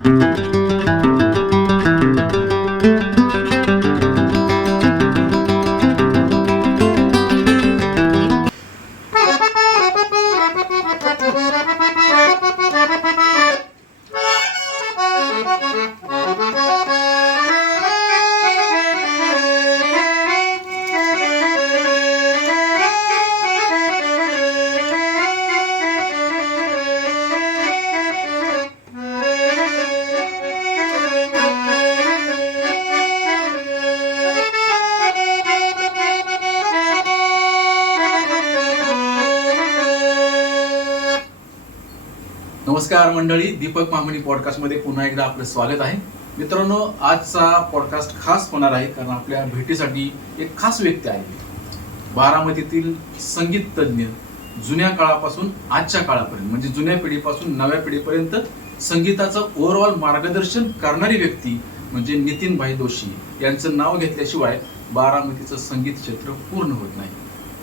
नमस्कार दीपक मामणी पॉडकास्टमध्ये पुन्हा एकदा आपलं स्वागत आहे. मित्रांनो आजचा पॉडकास्ट खास होणार आहे कारण आपल्या भेटीसाठी एक खास व्यक्ती आहे. बारामतीतील संगीत तज्ज्ञ जुन्या काळापासून आजच्या काळापर्यंत म्हणजे जुन्या पिढीपासून नव्या पिढीपर्यंत संगीताचं ओव्हरऑल मार्गदर्शन करणारी व्यक्ती म्हणजे नितीनभाई दोशी यांचं नाव घेतल्याशिवाय बारामतीचं संगीत क्षेत्र पूर्ण होत नाही.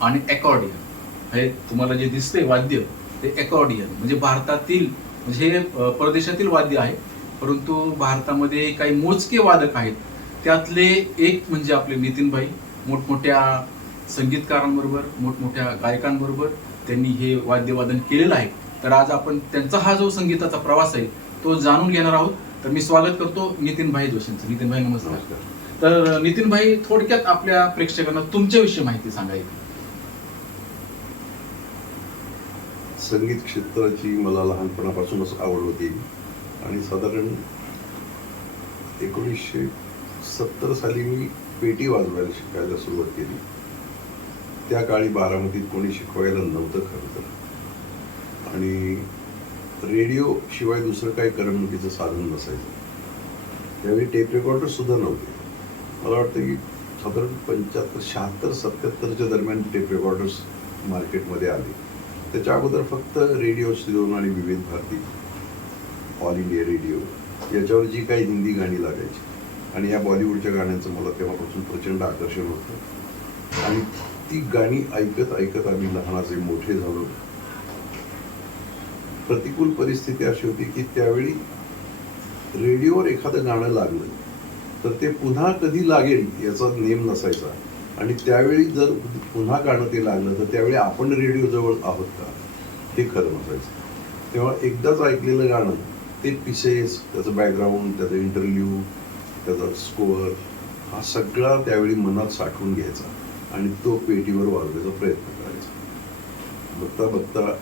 आणि अकॉर्डियन हे तुम्हाला जे दिसते वाद्य ते अकॉर्डियन म्हणजे भारतातील म्हणजे हे परदेशातील वाद्य आहे परंतु भारतामध्ये काही मोजके वादक आहेत. त्यातले एक म्हणजे आपले नितीनभाई मोठमोठ्या संगीतकारांबरोबर मोठमोठ्या गायकांबरोबर त्यांनी हे वाद्यवादन केलेलं आहे. तर आज आपण त्यांचा हा जो संगीताचा प्रवास आहे तो जाणून घेणार आहोत. तर मी स्वागत करतो नितीनभाई जोशींचं. नितीनभाई नमस्कार. तर नितीनभाई थोडक्यात आपल्या प्रेक्षकांना तुमच्याविषयी माहिती सांगायची संगीत क्षेत्राची मला लहानपणापासूनच आवड होती. आणि साधारण एकोणीसशे सत्तर साली मी पेटी वाजवायला शिकायला सुरुवात केली. त्या काळी बारामतीत कोणी शिकवायला नव्हतं खरं तर. आणि रेडिओ शिवाय दुसरं काही करमणुकीचं साधन नसायचं. त्यावेळी टेप रेकॉर्डर सुद्धा नव्हते. मला वाटतं की साधारण पंच्याहत्तर शहात्तर सत्याहत्तरच्या दरम्यान टेप रेकॉर्डर्स मार्केटमध्ये आले. त्याच्या अगोदर फक्त रेडिओ सिलोन आणि विविध भारती ऑल इंडिया रेडिओ याच्यावर जी काही हिंदी गाणी लागायची. आणि या बॉलिवूडच्या गाण्यांचं मला तेव्हापासून प्रचंड आकर्षण होतं. आणि ती गाणी ऐकत ऐकत आम्ही लहानाचे मोठे झालो. प्रतिकूल परिस्थिती अशी होती की त्यावेळी रेडिओवर एखादं गाणं लागलं तर ते पुन्हा कधी लागेल याचा नेम नसायचा. आणि त्यावेळी जर पुन्हा गाणं ते लागलं तर त्यावेळी आपण रेडिओजवळ आहोत का? हे खरं नसायचं तेव्हा एकदाच ऐकलेलं गाणं ते पिसेस त्याचं बॅकग्राऊंड त्याचं इंटरव्ह्यू त्याचा स्कोअर हा सगळा त्यावेळी मनात साठवून घ्यायचा आणि तो पेटीवर वाजवायचा प्रयत्न करायचा. बघता बघता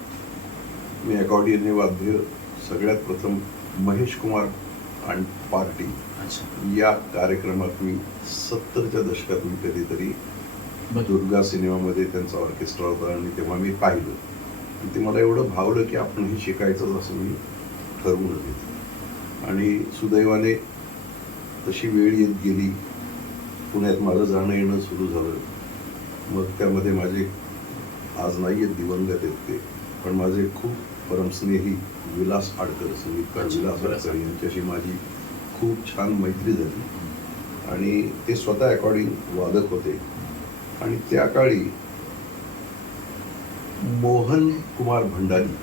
मी अकॉर्डियनने वाद्य सगळ्यात प्रथम महेश कुमार आणि पार्टी. या कार्यक्रमात मी सत्तरच्या दशकात मी कधीतरी दुर्गा सिनेमामध्ये त्यांचा ऑर्केस्ट्रा होता आणि तेव्हा मी पाहिलं. आणि ते मला एवढं भावलं की आपण हे शिकायचंच असं मी ठरवून घेतलं. आणि सुदैवाने तशी वेळ येत गेली. पुण्यात माझं जाणं येणं सुरू झालं. मग त्यामध्ये माझे आज नाही आहेत दिवंगत आहेत ते पण माझे खूप परमस्नेही विलास आडकर संगीतकार विलास आडकर यांच्याशी माझी खूप छान मैत्री झाली. आणि ते स्वतः अकॉर्डिंग वादक होते. आणि त्या काळी मोहन कुमार भंडारी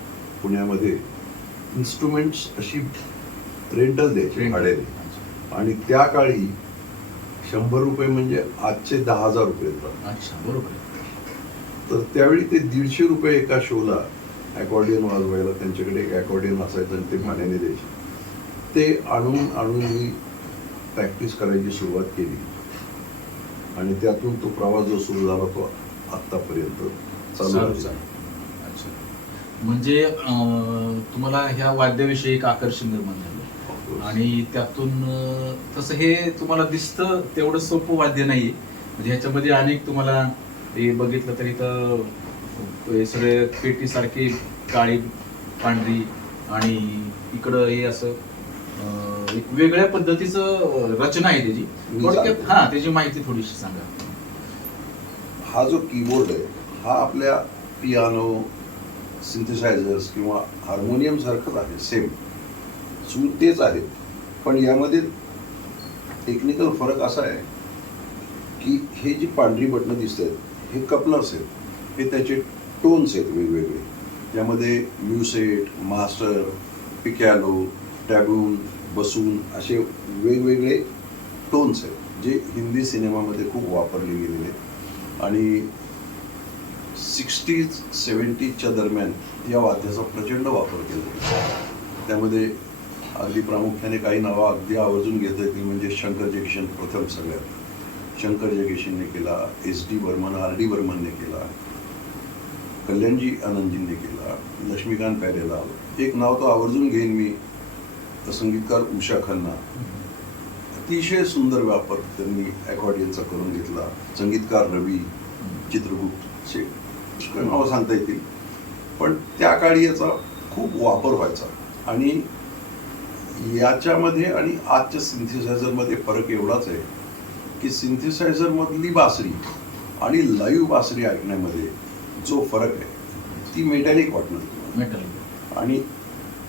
पुण्यामध्ये इन्स्ट्रुमेंट्स अशी रेंटल द्यायची भाड्याने आणि त्या काळी शंभर रुपये म्हणजे आजचे दहा हजार रुपये. तर त्यावेळी ते दीडशे रुपये एका शोला अकॉर्डियन वाजवायला त्यांच्याकडे एक अकॉर्डियन असायचं आणि ते भाड्याने द्यायचे. ते आणून आणून मी प्रॅक्टिस करायची सुरुवात केली. आणि त्यातून तो प्रवास जो सुरू झाला तो आत्तापर्यंत चालू. अच्छा. म्हणजे तुम्हाला ह्या वाद्याविषयी एक आकर्षण निर्माण झालं. आणि त्यातून तसं हे तुम्हाला दिसतं तेवढं सोपं वाद्य नाही म्हणजे ह्याच्यामध्ये अनेक तुम्हाला हे बघितलं तरी तर हे सगळे पेटीसारखी काळी पांढरी आणि इकडं हे असं अं, एक वेगळ्या पद्धतीचं रचना आहे त्याची. थोडक्यात. हा त्याची माहिती थोडीशी सांगा. हा जो कीबोर्ड आहे हा आपल्या पियानो सिंथेसायझर्स किंवा हार्मोनियम सारखंच आहे सेम सूर तेच आहे. पण यामध्ये टेक्निकल फरक असा आहे की हे जी पांढरी बटणं दिसत आहेत हे कपलर्स आहेत हे त्याचे टोन्स आहेत वेगवेगळे. त्यामध्ये म्युसेट मास्टर पिकॅलो टॅबून बसून असे वेगवेगळे टोन्स आहेत जे हिंदी सिनेमामध्ये खूप वापरले गेलेले आहेत. आणि सिक्स्टीज सेवन्टीजच्या दरम्यान या वाद्याचा प्रचंड वापर केला त्यामध्ये अगदी प्रामुख्याने काही नावं अगदी आवर्जून घेता येतील म्हणजे शंकर जयकिशन प्रथम सगळ्यात. शंकर जयकिशनने केला S D Burman R D बर्मनने केला कल्याणजी आनंदजींनी केला लक्ष्मीकांत प्यारेला एक नाव तो आवर्जून घेईन मी संगीतकार उषा खन्ना. अतिशय सुंदर व्यापार त्यांनी अकॉर्डियनचा करून घेतला. संगीतकार रवी चित्रगुप्त पुष्कळ नावं सांगता येतील. पण त्या काळी याचा खूप वापर व्हायचा. आणि याच्यामध्ये आणि आजच्या सिंथेसायझरमध्ये फरक एवढाच आहे की सिंथेसायझरमधली बासरी आणि लाईव्ह बासरी ऐकण्यामध्ये जो फरक आहे ती मेटॅलिक वाटणार. मेटल आणि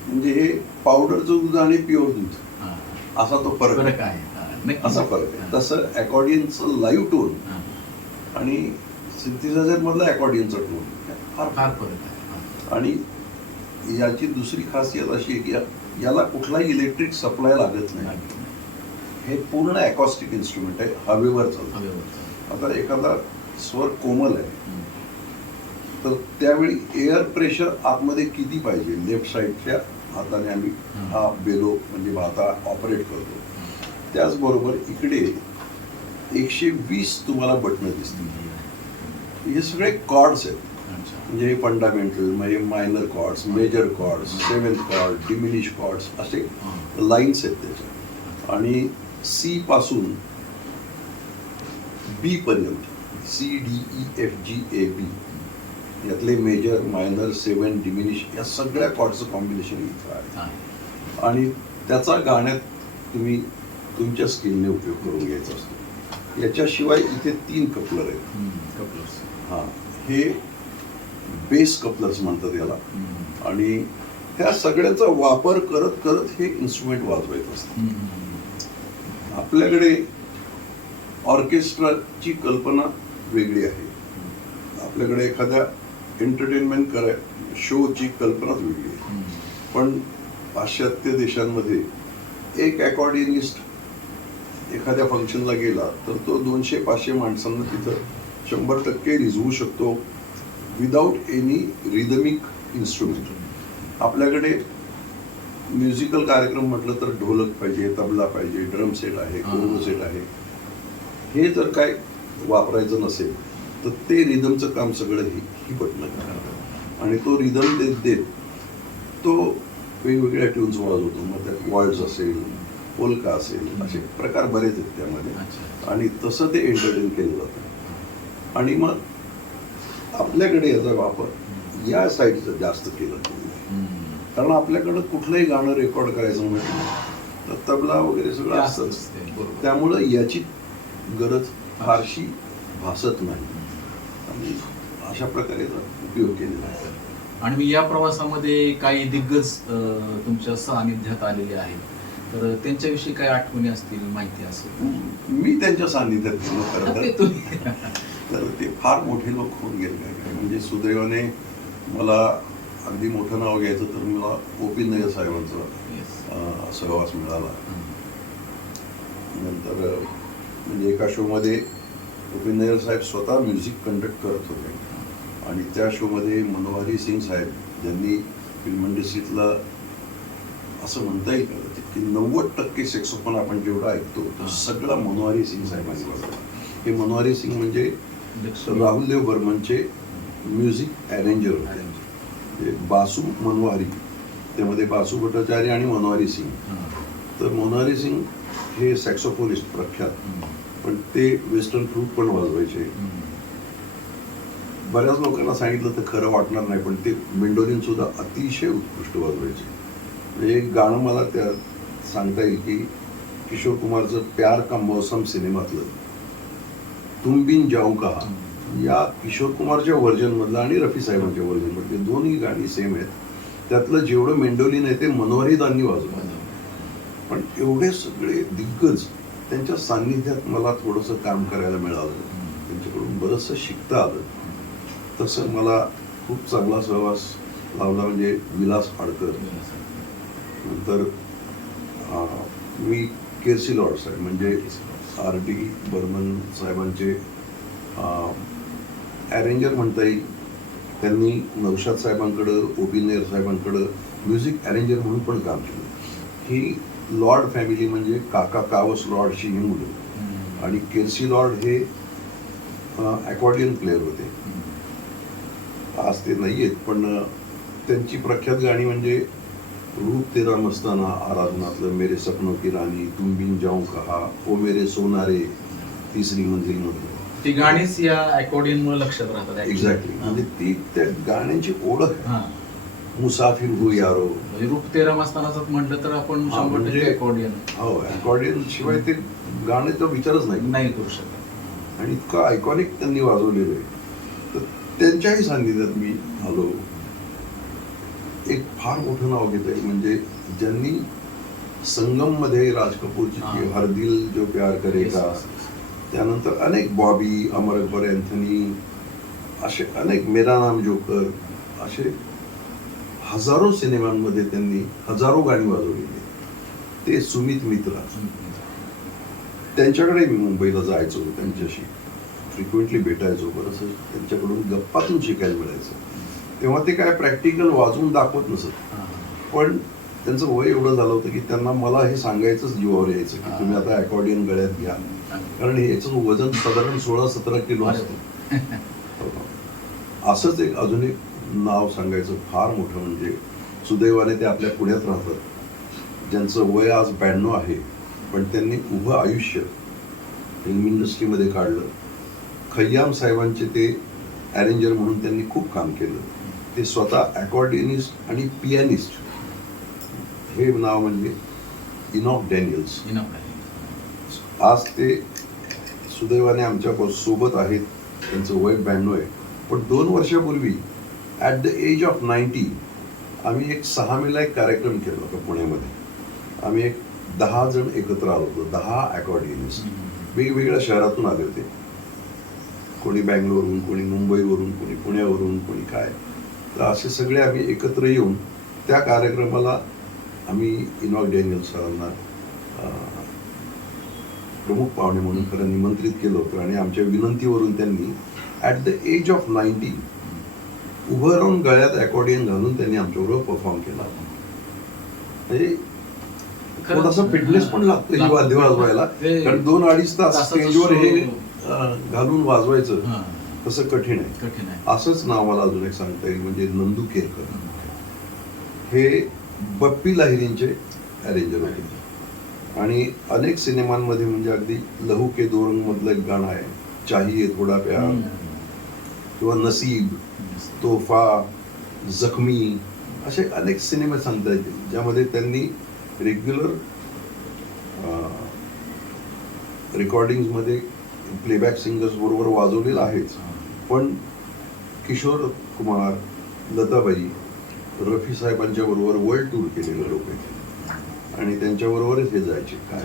म्हणजे हे पावडरचं दूध आणि प्युअर दूध. असा तो फरक फरक आहे आहे हा. असा फरक आहे हा. तसं अकॉर्डियनचं लाईव्ह टोन हा. आणि सिंथेसायझर मधला अकॉर्डियनचा टोन फार फार फरक आहे हा. आणि याची दुसरी खासियत अशी आहे की या- याला कुठलाही इलेक्ट्रिक सप्लाय लागत नाही लागत नाही. हे पूर्ण अकॉस्टिक इन्स्ट्रुमेंट आहे हवेवर चालतं हवेवरचं. आता एखादा स्वर कोमल आहे हम्म. तर त्यावेळी एअर प्रेशर आतमध्ये किती पाहिजे? लेफ्ट साईडच्या हाताने आम्ही हं. बेलो म्हणजे भाता ऑपरेट करतो. त्याचबरोबर इकडे एकशे वीस तुम्हाला बटणं दिसतील. हे सगळे कॉर्ड्स आहेत. म्हणजे हे फंडामेंटल म्हणजे minor chords major chords seventh chord diminish chords असे. लाईन्स आहेत त्याच्या. आणि सी पासून बी पर्यंत C D E F G A B यातले मेजर मायनर सेवन डिमिनिश या सगळ्या कॉर्डचं कॉम्बिनेशन इथं आहे. आणि त्याचा गाण्यात तुम्ही तुमच्या स्किलने उपयोग करून घ्यायचा असतो याच्याशिवाय इथे तीन कपलर आहेत. कपलर्स. हां हे बेस कपलर्स म्हणतात याला. आणि ह्या सगळ्याचा वापर करत करत हे इन्स्ट्रुमेंट वाजवायचं असतं. आपल्याकडे ऑर्केस्ट्राची कल्पना वेगळी आहे आपल्याकडे एखाद्या एंटरटेनमेंट कराय शोची कल्पनाच वेगळी आहे. पण पाश्चात्य देशांमध्ये एक अकॉर्डियनिस्ट एखाद्या फंक्शनला गेला तर तो दोनशे पाचशे माणसांना तिथं शंभर टक्के रिझवू शकतो विदाऊट एनी रिदमिक इन्स्ट्रुमेंट आपल्याकडे म्युझिकल कार्यक्रम म्हटलं तर ढोलक पाहिजे तबला पाहिजे ड्रम सेट आहे. कोरो सेट आहे हे जर काय वापरायचं नसेल तर ते रिदमचं काम सगळं ही बटणं करतात आणि तो रिदम देत देत तो वेगवेगळ्या ट्यून्स वाजवतो मग त्यात वॉल्ड्स असेल पोलका असेल असे प्रकार बरेच आहेत त्यामध्ये. आणि तसं ते एंटरटेन केलं जातं. आणि मग आपल्याकडे याचा वापर या साईडचा जास्त केला. कारण आपल्याकडं कुठलंही गाणं रेकॉर्ड करायचं म्हटलं तर तबला वगैरे सगळं असतंच. त्यामुळं याची गरज फारशी भासत नाही. आणि अशा प्रकारे उपयोग केलेला आहे. आणि मी या प्रवासामध्ये काही दिग्गज तुमच्या सानिध्यात आलेले आहेत. तर त्यांच्याविषयी काही आठवणी असतील माहिती असेल? मी त्यांच्या सान्निध्यात गेलो खरं ते तर ते फार मोठे लोक होऊन गेले. काय काय म्हणजे सुदैवाने मला अगदी मोठं नाव घ्यायचं तर मला ओपी नय्यर साहेबांचा सहवास मिळाला. नंतर म्हणजे एका शोमध्ये नय्यर साहेब स्वतः म्युझिक कंडक्ट करत होते. आणि त्या शोमध्ये मनोहरी सिंग साहेब ज्यांनी फिल्म इंडस्ट्रीतला असं म्हणता येईल का नव्वद टक्के सेक्सोफोन आपण जेवढा ऐकतो तो. सगळा मनोहरी सिंग साहेबांनी वाजवला हे मनोहरी सिंग म्हणजे लक्ष्मी. राहुलदेव बर्मनचे म्युझिक अरेंजर होते बासू मनोहारी त्यामध्ये बासू भट्टाचार्य आणि मनोहरी सिंग. तर मनोहरी सिंग हे सॅक्सोफोनिस्ट प्रख्यात. पण ते वेस्टर्न फ्लूट पण वाजवायचे. बऱ्याच लोकांना सांगितलं तर खरं वाटणार नाही पण ते मेंडोलिन सुद्धा अतिशय उत्कृष्ट वाजवायचे. म्हणजे एक गाणं मला त्या सांगता येईल की किशोर कुमारचं प्यार का मौसम सिनेमातलं तुम बिन जाऊ का या किशोर कुमारच्या व्हर्जनमधलं आणि रफी साहेबांच्या व्हर्जनमधले दोन्ही गाणी सेम आहेत. त्यातलं जेवढं मेंडोलिन आहे ते मनोहरीदांनी वाजवलं. पण एवढे सगळे दिग्गज त्यांच्या सान्निध्यात मला थोडंसं काम करायला मिळालं. त्यांच्याकडून बरंचसं शिकता आलं. तसं मला खूप चांगला सहवास लावला म्हणजे विलास आडकर नंतर मी केसी लॉर्ड साहेब म्हणजे आर डी बर्मन साहेबांचे अरेंजर म्हणता येईल. त्यांनी नौशाद साहेबांकडं ओ पी नेर साहेबांकडं म्युझिक अरेंजर म्हणून पण काम केलं. ही लॉर्ड फॅमिली म्हणजे काका कावस लॉर्डची ही मुलं. आणि केसी लॉर्ड हे अकॉर्डियन प्लेअर होते. आज ते नाही आहेत पण त्यांची प्रख्यात गाणी म्हणजे रूप तेरा मस्ताना आराधनातलं मेरे सपनों की राणी तुम बिन जाऊं कहा ओ मेरे सोनारे तिसरी मंजिल मधलं ती गाणीच या अकॉर्डियन मुळे लक्षात राहतात. एक्झॅक्टली. म्हणजे ती त्या गाण्यांची ओळख आहे. हा. मुसाफिर हो यारो. म्हणजे रूप तेरा मस्तानाच म्हटलं तर आपण हा, शंभर म्हणजे- टक्के अकॉर्डियन हो अकॉर्डियन शिवाय ते गाण्याचा विचारच नाही. नाही करू शकत. आणि इतकं आयकॉनिक त्यांनी वाजवलेलं आहे. त्यांच्याही सान्निध्यात मी आलो एक फार मोठं नाव घेत आहे म्हणजे ज्यांनी संगममध्ये राज कपूरची. हर दिल जो प्यार करेगा. त्यानंतर अनेक बॉबी अमर अकबर अँथनी असे अनेक मेरा नाम जोकर असे हजारो सिनेमांमध्ये त्यांनी हजारो गाणी वाजवलेली. ते सुमित मित्रा त्यांच्याकडे मी मुंबईला जायचो त्यांच्याशी फ्रिक्वेंटली भेटायचो. बरंच त्यांच्याकडून गप्पातून शिकायला मिळायचं. तेव्हा ते काय प्रॅक्टिकल वाजवून दाखवत नसत. पण त्यांचं वय एवढं झालं होतं की त्यांना मला हे सांगायचंच जीवावर यायचं की तुम्ही आता अकॉर्डियन गळ्यात घ्या. कारण याचं वजन साधारण सोळा सतरा किलो असतं. असंच एक अजून एक नाव सांगायचं फार मोठं म्हणजे सुदैवाने ते आपल्या पुण्यात राहतात. ज्यांचं वय आज ब्याण्णव आहे पण त्यांनी उभं आयुष्य फिल्म इंडस्ट्रीमध्ये काढलं. खय्याम साहेबांचे ते अरेंजर म्हणून त्यांनी खूप काम केलं. ते स्वतः अकॉर्डियनिस्ट आणि पियानिस्ट हे नाव म्हणजे इनॉफ डॅनियल्स. आज ते सुदैवाने आमच्यासोबत आहेत. त्यांचं वय ब्याण्णव आहे. पण दोन वर्षापूर्वी at the age of ninety आम्ही एक सहा मेला एक कार्यक्रम केला होता पुण्यामध्ये. आम्ही एक दहा जण एकत्र आलो होतो दहा अकॉर्डियनिस्ट वेगवेगळ्या शहरातून आले होते. कोणी बँगलोरहून कोणी मुंबईवरून कोणी पुण्यावरून कोणी काय. तर असे सगळे आम्ही एकत्र येऊन त्या कार्यक्रमाला आम्ही इनॉक डॅनियल सरांना प्रमुख पाहुणे म्हणून खरं निमंत्रित केलं होतं आणि आमच्या विनंतीवरून त्यांनी at the age of ninety उभं राहून गळ्यात अकॉर्डियन घालून त्यांनी आमच्याबरोबर परफॉर्म केला. म्हणजे थोडासा फिटनेस पण लागतो ही वाद्य वाजवायला कारण दोन अडीच तास स्टेजवर हे घालून वाजवायचं. तसं कठीण आहे. कठीण आहे. असंच नाव मला अजून एक सांगता येईल म्हणजे नंदू केरकर. हे बप्पी लाहिरींचे अरेंजर होते. आणि अनेक सिनेमांमध्ये म्हणजे अगदी लहू के दोरंग मधलं एक गाणं आहे चाहिए थोडा प्यार. किंवा नसीब तोफा जखमी असे अनेक सिनेमे सांगता येतील ज्यामध्ये त्यांनी रेग्युलर रेकॉर्डिंग्समध्ये प्लेबॅक सिंगर्स बरोबर वाजवलेलं आहेच. पण किशोर कुमार लताबाई रफी साहेबांच्या बरोबर वर्ल्ड टूर केलेले लोक आहेत. आणि त्यांच्याबरोबरच हे जायचे. काय?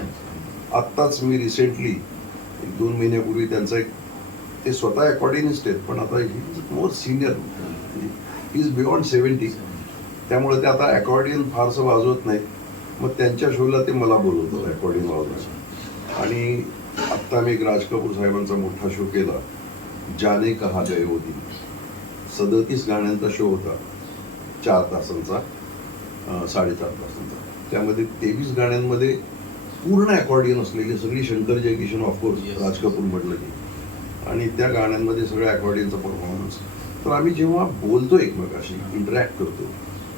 आत्ताच मी रिसेंटली एक दोन महिन्यापूर्वी त्यांचा एक ते स्वतः अकॉर्डिनिस्ट आहेत पण आता he more senior is beyond seventy त्यामुळे ते आता अकॉर्डियन फारसं वाजवत नाहीत. मग त्यांच्या शोला ते मला बोलवतात अकॉर्डियन वाजवायचं आणि आत्ता मी एक राज कपूर साहेबांचा मोठा शो केला जाने कहा वो दिन. सदतीस गाण्यांचा शो होता चार तासांचा साडेचार तासांचा. त्यामध्ये तेवीस गाण्यांमध्ये पूर्ण अकॉर्डियन असलेली सगळी Shankar Jaikishan of course Yes. Raj Kapoor म्हटलं की. आणि त्या गाण्यांमध्ये सगळ्या अकॉर्डियनचा परफॉर्मन्स तर आम्ही जेव्हा बोलतो एकमेकाशी इंटरॅक्ट करतो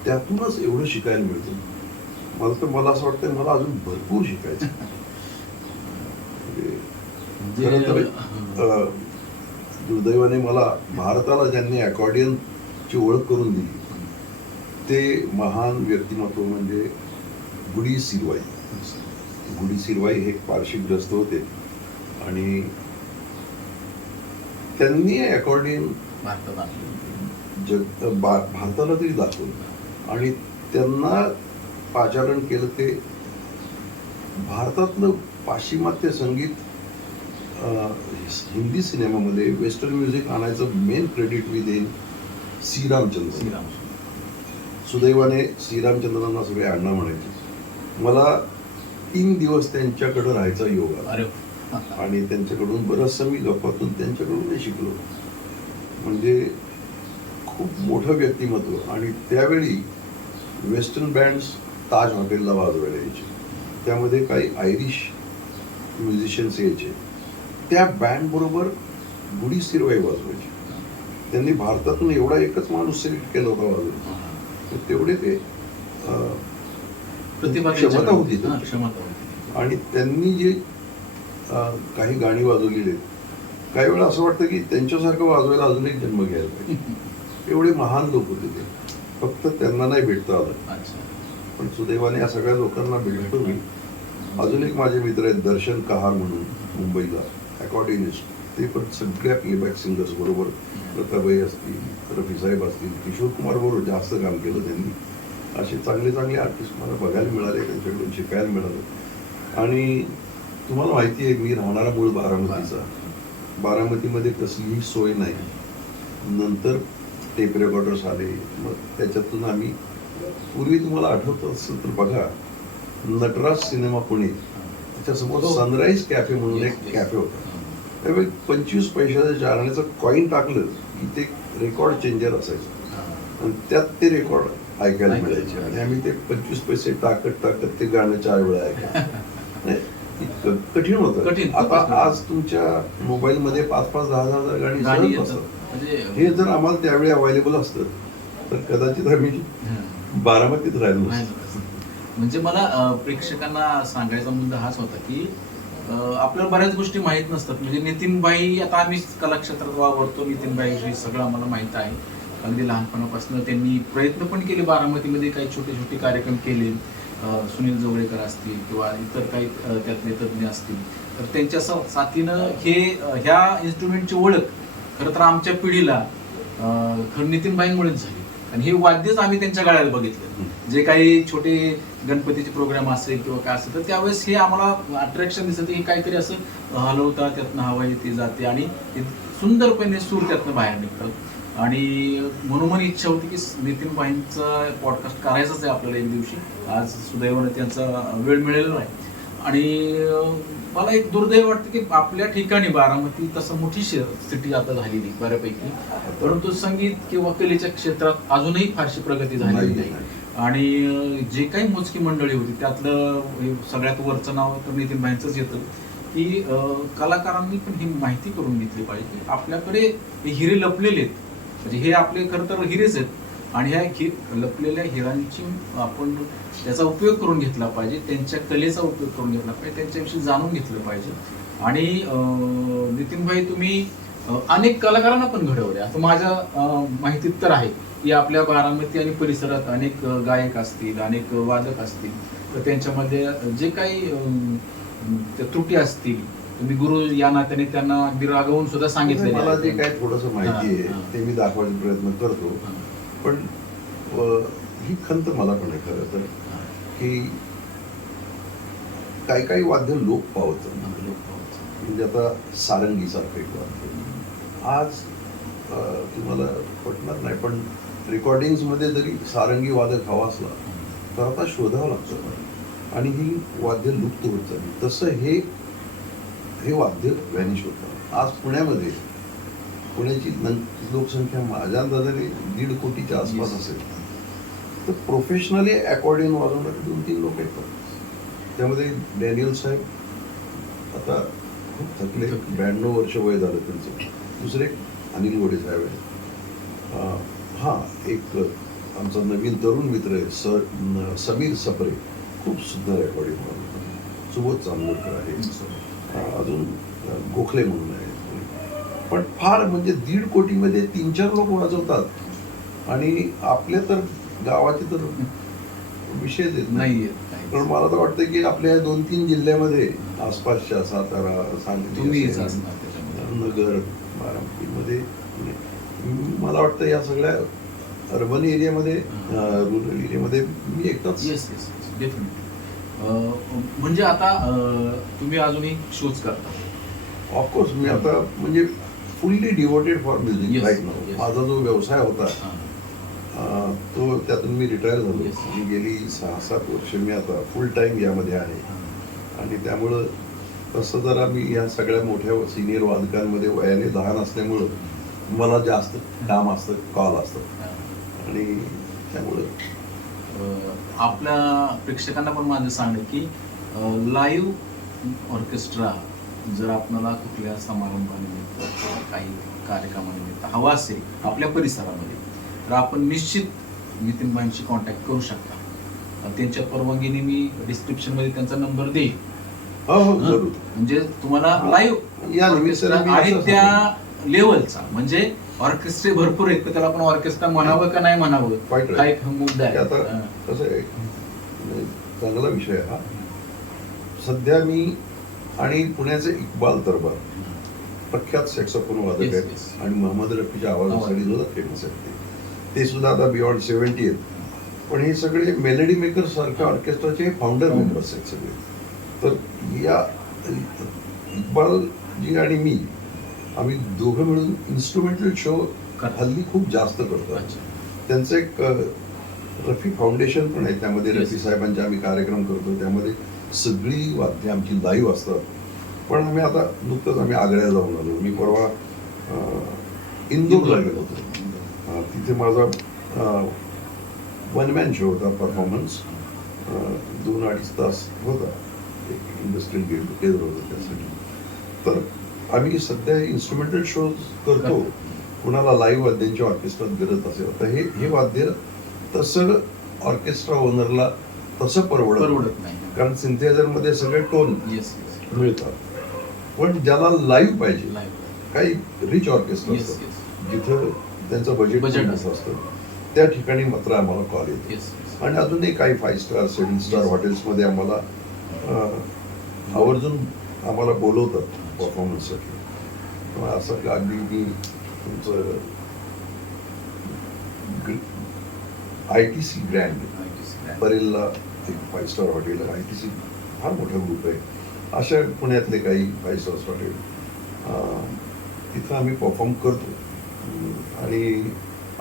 त्यातूनच एवढं शिकायला मिळतं. मला तर मला असं वाटतं मला अजून भरपूर शिकायचं खरं तर अं, दुर्दैवाने मला भारताला ज्यांनी अकॉर्डियनची ओळख करून दिली ते महान व्यक्तिमत्व म्हणजे गुडी सिरवाई. गुडी सिरवाई हे पारशीग्रस्त होते. आणि त्यांनी अकॉर्डियन भारतात आणलं. जग भारताला तरी दाखवलं. आणि त्यांना पाचारण केलं ते भारतातलं पाश्चिमात्य संगीत हिंदी सिनेमामध्ये वेस्टर्न म्युझिक आणायचं मेन क्रेडिट मी देईन श्रीरामचंद्र श्रीराम. सुदैवाने श्रीरामचंद्रांना सगळे अण्णा म्हणायचे. मला तीन दिवस त्यांच्याकडे राहायचा योग आला. आणि त्यांच्याकडून बरंचसं मी गप्पातून त्यांच्याकडूनही शिकलो. म्हणजे खूप मोठं व्यक्तिमत्व. आणि त्यावेळी वेस्टर्न बँड्स ताज हॉटेलला वाजवायला यायचे. त्यामध्ये काही आयरिश म्युझिशियन्स यायचे. त्या बँड बरोबर गुढी सिरवाई वाजवायचे. त्यांनी भारतातून एवढा एकच माणूस सिलेक्ट केला होता वाजवून. तर तेवढे ते क्षमता होती. क्षमता आणि त्यांनी जे काही गाणी वाजवलेली आहेत काही वेळा असं वाटतं की त्यांच्यासारखं वाजवायला अजून एक जन्म घ्यायला पाहिजे. एवढे महान लोक होते ते. फक्त त्यांना नाही भेटता आलं. पण सुदैवाने या सगळ्या लोकांना भेटतो मी. अजून एक माझे मित्र आहेत दर्शन कहार म्हणून मुंबईला. अकॉर्डिनिस्ट ते पण सगळ्या प्लेबॅक सिंगर्स बरोबर लताबाई असतील रफी साहेब असतील किशोर कुमार बरोबर जास्त काम केलं त्यांनी. असे चांगले चांगले आर्टिस्ट मला बघायला मिळाले त्यांच्याकडून शिकायला मिळालं. आणि तुम्हाला माहिती आहे मी राहणारा मूळ बारामतीचा. बारामतीमध्ये कसलीही सोय नाही. नंतर टेप रेकॉर्डर्स आले मग त्याच्यातून आम्ही पूर्वी तुम्हाला आठवत असेल तर बघा नटराज सिनेमा पुणे त्याच्यासमोर हो. सनराईज कॅफे म्हणून एक. कॅफे होता. त्यावेळी पंचवीस पैशाचं चारण्याचं कॉईन टाकलं की ते रेकॉर्ड चेंजर असायचं. आणि त्यात ते रेकॉर्ड ऐकायला मिळायचे. आणि आम्ही ते पंचवीस पैसे टाकत टाकत ते गाणं चार वेळा ऐकायचं इतकं कठीण होतं आता. आज तुमच्या मोबाईल मध्ये पाच पाच दहा दहा गाणी गाणी म्हणजे हे जर आम्हाला त्यावेळी अवेलेबल असतं तर कदाचित आम्ही. बारामतीत राहिलो. म्हणजे मला प्रेक्षकांना सांगायचा मुद्दा हाच होता की आपल्याला बऱ्याच गोष्टी माहीत नसतात. म्हणजे नितीनबाई आता आम्ही कलाक्षेत्रात वावरतो. हे सगळं आम्हाला माहीत आहे. अगदी लहानपणापासून त्यांनी प्रयत्न पण केले बारामतीमध्ये काही छोटे छोटे कार्यक्रम केले. सुनील जोगळेकर असतील किंवा इतर काही त्यातले तज्ज्ञ असतील. तर त्यांच्या साथीनं हे ह्या इन्स्ट्रुमेंटची ओळख खरं तर आमच्या पिढीला खर खरं नितीनबाईंमुळेच झाली. आणि हे वाद्यच आम्ही त्यांच्या गाड्यात बघितलं. जे काही छोटे गणपतीचे प्रोग्राम असेल किंवा काय असेल तर त्यावेळेस हे आम्हाला अट्रॅक्शन दिसत की काहीतरी असं हलवतात त्यातनं हवा येते जाते आणि सुंदरपणे सूर त्यातनं बाहेर निघतात. आणि म्हणून इच्छा होती की नितीन बाईंचा पॉडकास्ट करायचाच आहे आपल्याला एक दिवशी. आज सुदैवाने त्यांचा वेळ मिळालेला आहे. आणि मला एक दुर्दैव वाटतं की आपल्या ठिकाणी बारामती तसं मोठी सिटी आता झालेली बऱ्यापैकी. परंतु संगीत किंवा कलेच्या क्षेत्रात अजूनही फारशी प्रगती झालेली नाही, आणि जे काही मोजकी मंडळी होती त्यातलं सगळ्यात वरचं नाव तर नितीन भाईंचंच येतं की कलाकारांनी पण ही माहिती करून घेतली पाहिजे की आपल्याकडे हिरे लपलेले आहेत. म्हणजे हे आपले खरं तर हिरेच आहेत. आणि ह्या हि लपलेल्या हिरांची आपण त्याचा उपयोग करून घेतला पाहिजे त्यांच्या कलेचा उपयोग करून घेतला पाहिजे त्यांच्याविषयी जाणून घेतलं पाहिजे. आणि नितीनभाई तुम्ही अनेक कलाकारांना पण घडवले. आता माझ्या माहितीत तर आहे की आपल्या बारामती आणि परिसरात अनेक गायक असतील अनेक वादक असतील. तर त्यांच्यामध्ये जे काही त्रुटी असतील तुम्ही गुरु या नात्याने त्यांना अगदी रागवून सुद्धा सांगितले मला जे काय थोडस माहिती आहे. ते मी दाखवायचा प्रयत्न करतो. पण ही खंत मला पण आहे खरं तर की काही काही वाद्य लोप पावत. म्हणजे आता सारंगी सारखं एक वाद्य. आज तुम्हाला पटणार नाही पण रेकॉर्डिंग्समध्ये जरी सारंगी वादक हवा असला तर आता शोधावं लागतं. आणि ही वाद्य लुप्त होत चालली. तसं हे हे वाद्य व्हॅनिश होतं. आज पुण्यामध्ये पुण्याची लोकसंख्या माझ्या अंदाजाने दीड कोटीच्या आसपास. असेल. तर प्रोफेशनली अकॉर्डिंग वाजवणारे दोन तीन लोक आहेत. त्यामध्ये डॅनियल साहेब आता खूप थकले. ब्याण्णव वर्ष वय झालं त्यांचं. दुसरे अनिल गोडे साहेब आहेत. हा एक आमचा नवीन तरुण मित्र आहे स समीर सपरे. खूप सुंदर रेकॉर्डिंग वाजवतात सुबोध चांदोरकर आहे. अजून गोखले म्हणून आहे. पण फार म्हणजे दीड कोटीमध्ये तीन चार लोक वाजवतात. आणि आपल्या तर गावाचे तर विषयच येत नाही पण मला तर वाटतं की आपल्या दोन तीन जिल्ह्यामध्ये आसपासच्या सातारा सांगली नगर बारामतीमध्ये. मला वाटतं या सगळ्या अर्बन एरियामध्ये रुरल एरियामध्ये मी एकटाच. येस येस डेफिनेटली म्हणजे आता तुम्ही अजूनही शोज करता? ऑफकोर्स मी आता म्हणजे fully devoted for music right. नाव माझा जो व्यवसाय होता तो त्यातून मी रिटायर झालो. मी गेली सहा सात वर्ष मी आता फुल टाइम यामध्ये आहे. आणि त्यामुळं तसं जरा मी या सगळ्या मोठ्या सिनियर वादकांमध्ये वयाने लहान असल्यामुळं मला जास्त काम असतं कॉल असतं. आणि त्यामुळं आपल्या प्रेक्षकांना पण माझं सांगणं की लाईव्ह ऑर्केस्ट्रा जर आपल्याला कुठल्या समारंभानिमित्त किंवा काही कार्यक्रमानिमित्त हवा असेल आपल्या परिसरामध्ये तर आपण निश्चित नितीनबाईंशी कॉन्टॅक्ट करू शकता. त्यांच्या परवानगीने मी डिस्क्रिप्शनमध्ये त्यांचा नंबर देईल हो हो? जरूर. म्हणजे तुम्हाला लाईव्ह या आणि त्या लेवलचा म्हणजे ऑर्केस्ट्रे भरपूर आहेत त्याला आपण ऑर्केस्ट्रा म्हणावं का नाही म्हणावं. हा एक मुद्दा आहे. चांगला विषय आहे हा. सध्या मी आणि पुण्याचे इक्बाल दरबार प्रख्यात सॅक्सोफोन वादक Yes, आहेत. आणि मोहम्मद रफीच्या आवाजासाठी सुद्धा फेमस आहेत ते ते सुद्धा आता बियॉन्ड सेव्हन्टी आहेत पण हे सगळे मेलडी मेकर सारख्या ऑर्केस्ट्राचे फाउंडर. मेंबर्स आहेत सगळे तर या इक्बालजी आणि मी आम्ही दोघं मिळून इन्स्ट्रुमेंटल शो करतो. हल्ली खूप जास्त करतो अच्छा. त्यांचं एक अ, रफी फाउंडेशन पण आहे त्यामध्ये Yes. रफी साहेबांचे आम्ही कार्यक्रम करतो त्यामध्ये सगळी वाद्य आमची लाईव्ह असतात पण आम्ही आता नुकतंच आम्ही आग्र्याला जाऊन आलो. मी परवा इंदूरला गेलो होतो. तिथे माझा वन मॅन शो होता परफॉर्मन्स दोन अडीच तास होता. एक इंडस्ट्रियल गेम केंद्र होतं त्यासाठी. तर आम्ही सध्या इन्स्ट्रुमेंटल शोज करतो. कुणाला लाईव्ह वाद्यांची ऑर्केस्ट्रात गरज असेल. तर हे हे वाद्य तसं ऑर्केस्ट्रा ओनरला तसं परवडत नाही. परवडत नाही. कारण सिंथेजरमध्ये सगळे टोन मिळतात. पण ज्याला लाईव्ह पाहिजे काही रिच ऑर्केस्ट्रा असतात जिथं त्यांचं बजेट बजेट असतं. असतं. त्या ठिकाणी मात्र आम्हाला कॉल येतो. आणि अजूनही काही फाईव्ह स्टार सेव्हन स्टार. हॉटेल्समध्ये आम्हाला आवर्जून आम्हाला बोलवतात परफॉर्मन्ससाठी असं का अगदी मी तुमचं आय टी सी ग्रँड परेलला एक five star hotel I T C फार मोठा ग्रुप आहे. अशा पुण्यातले काही फाईव्ह स्टार हॉटेल तिथं आम्ही परफॉर्म करतो. आणि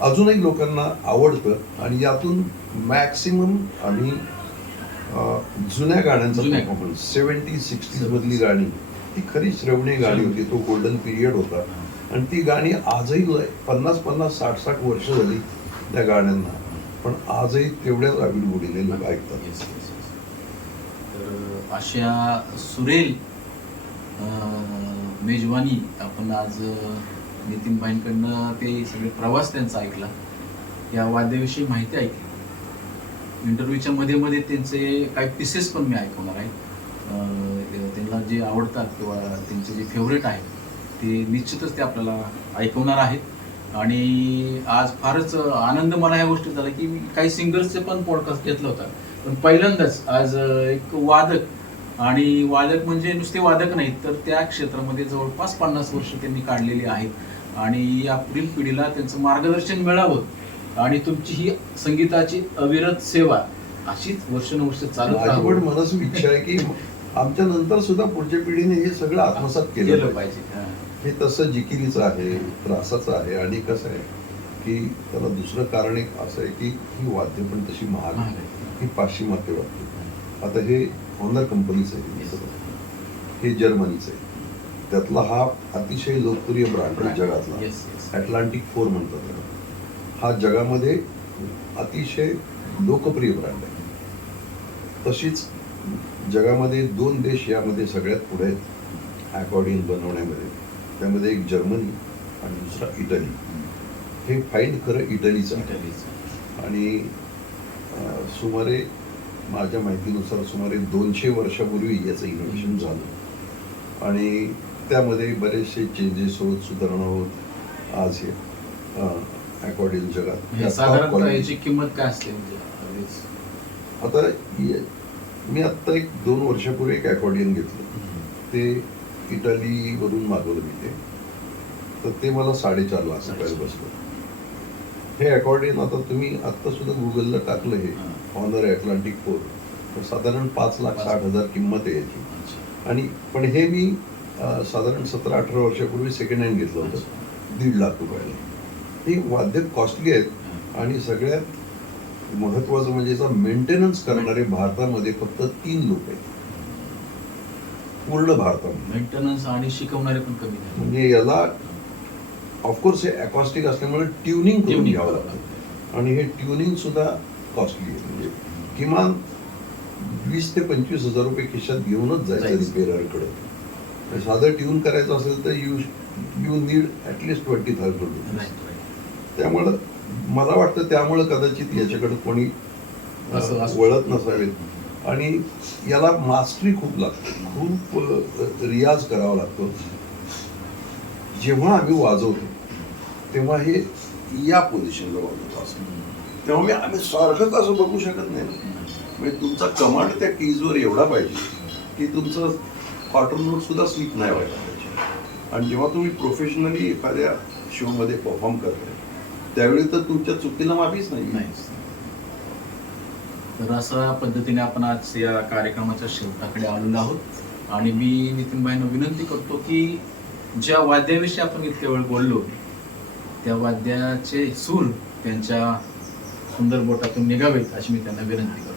अजूनही लोकांना आवडतं आणि यातून मॅक्सिमम आम्ही जुन्या गाण्यांचा. परफॉर्मन्स सेवन्टी सिक्स्टीज मधली गाणी. ती खरी श्रवणी गाणी होती तो गोल्डन पिरियड होता. आणि ती गाणी आजही पन्नास पन्नास साठ साठ वर्ष झाली त्या गाण्यांना. पण आजही तेवढ्याच आगीडगुडीने लोक ऐकतात. तर अशा सुरेल मेजवानी आपण आज नितीनबाईंकडनं ते सगळे प्रवास त्यांचा ऐकला. या वाद्याविषयी माहिती ऐकली. इंटरव्ह्यूच्या मध्ये मध्ये त्यांचे काही पीसेस पण मी ऐकवणार आहे. त्यांना जे आवडतात किंवा त्यांचे जे फेवरेट आहेत ते निश्चितच ते आपल्याला ऐकवणार आहेत. आणि आज फारच आनंद मला ह्या गोष्टी झाला की मी काही सिंगर्सचे पण पॉडकास्ट घेतला होता पण पहिल्यांदाच आज एक वादक आणि वादक म्हणजे नुसते वादक नाहीत तर त्या क्षेत्रामध्ये जवळपास पन्नास वर्ष त्यांनी काढलेली आहेत. आणि या पुढील पिढीला त्यांचं मार्गदर्शन मिळावं आणि तुमची ही संगीताची अविरत सेवा अशीच वर्षानुवर्ष माझी पण मनस्वी इच्छा आहे की आमच्या नंतर सुद्धा पुढच्या पिढीने हे सगळं आत्मसात केलं पाहिजे. हा. तसं जिकिरीचं आहे त्रासाचं आहे आणि कसं आहे की त्याला दुसरं कारण एक असं आहे की ही वाद्य पण तशी महाग आहे ही पाश्चिमात्य वाद्य आता हे ऑनर कंपनीचं आहे. हे जर्मनीचं आहे. त्यातला हा अतिशय लोकप्रिय ब्रँड आहे जगातला. अटलांटिक फोर म्हणतात त्याला. हा जगामध्ये अतिशय लोकप्रिय ब्रँड आहे. तशीच जगामध्ये दोन देश यामध्ये सगळ्यात पुढे आहेत. अकॉर्डिंग बनवण्यामध्ये. त्यामध्ये एक जर्मनी आणि दुसरा इटली. हे फाईन खरं इटलीचं आहे. आणि सुमारे माझ्या माहितीनुसार सुमारे दोनशे वर्षापूर्वी याचं इनोव्हेशन झालं. आणि त्यामध्ये बरेचसे चेंजेस होत सुधारणा होत आज हे अकॉर्डिंग जगात. म्हणजे याची किंमत काय असते म्हणजे? आता मी आत्ता एक दोन वर्षापूर्वी एक अकॉर्डियन घेतलं. ते इटालीवरून मागवलं मी ते. तर ते मला साडेचार लाख रुपयाला बसलं. हे अकॉर्डियन आता तुम्ही आत्ता सुद्धा गुगलला टाकलं हे ऑनर अटलांटिक फोर तर साधारण पाच लाख. साठ हजार किंमत आहे याची. आणि पण हे मी साधारण सतरा अठरा वर्षापूर्वी सेकंड हँड घेतलं होतं. दीड लाख रुपयाला. ही वाद्य कॉस्टली आहेत आणि सगळ्यात महत्वाचं म्हणजे याचा मेंटेनन्स करणारे भारतामध्ये फक्त तीन लोक आहेत. पूर्ण भारतामध्ये. मेंटेनन्स आणि शिकवणारे पण कमी म्हणजे याला ऑफकोर्स हे अकॉस्टिक असल्यामुळे ट्युनिंग करून घ्यावं लागतं. आणि हे ट्युनिंग सुद्धा कॉस्टली आहे. म्हणजे किमान वीस ते पंचवीस हजार रुपये खिशात घेऊनच जायचं. रिपेअरकडे साधं ट्यून करायचं असेल तर you you need at least twenty thousand rupees. त्यामुळं मला वाटतं त्यामुळं कदाचित याच्याकडे कोणी वळत नसावेत. आणि याला मास्टरी खूप लागते. खूप रियाज करावा लागतो. जेव्हा आम्ही वाजवतो तेव्हा हे या पोझिशनला वाजवतो असतो. तेव्हा मी आम्ही सारखंच असं बघू शकत नाही. म्हणजे तुमचा कमांड त्या कीजवर एवढा पाहिजे की तुमचं कॉटन नोट सुद्धा स्लिप नाही व्हायला पाहिजे. आणि जेव्हा तुम्ही प्रोफेशनली एखाद्या शोमध्ये परफॉर्म करताय त्यावेळी तर तुमच्या चुकीला माफीच नाही. तर अशा पद्धतीने आपण आज या कार्यक्रमाच्या शेवटाकडे आलेलो आहोत. आणि मी नितीनबाईंना विनंती करतो की ज्या वाद्याविषयी आपण इतक्या वेळ बोललो त्या वाद्याचे सूर त्यांच्या सुंदर बोटातून निघावेत अशी मी त्यांना विनंती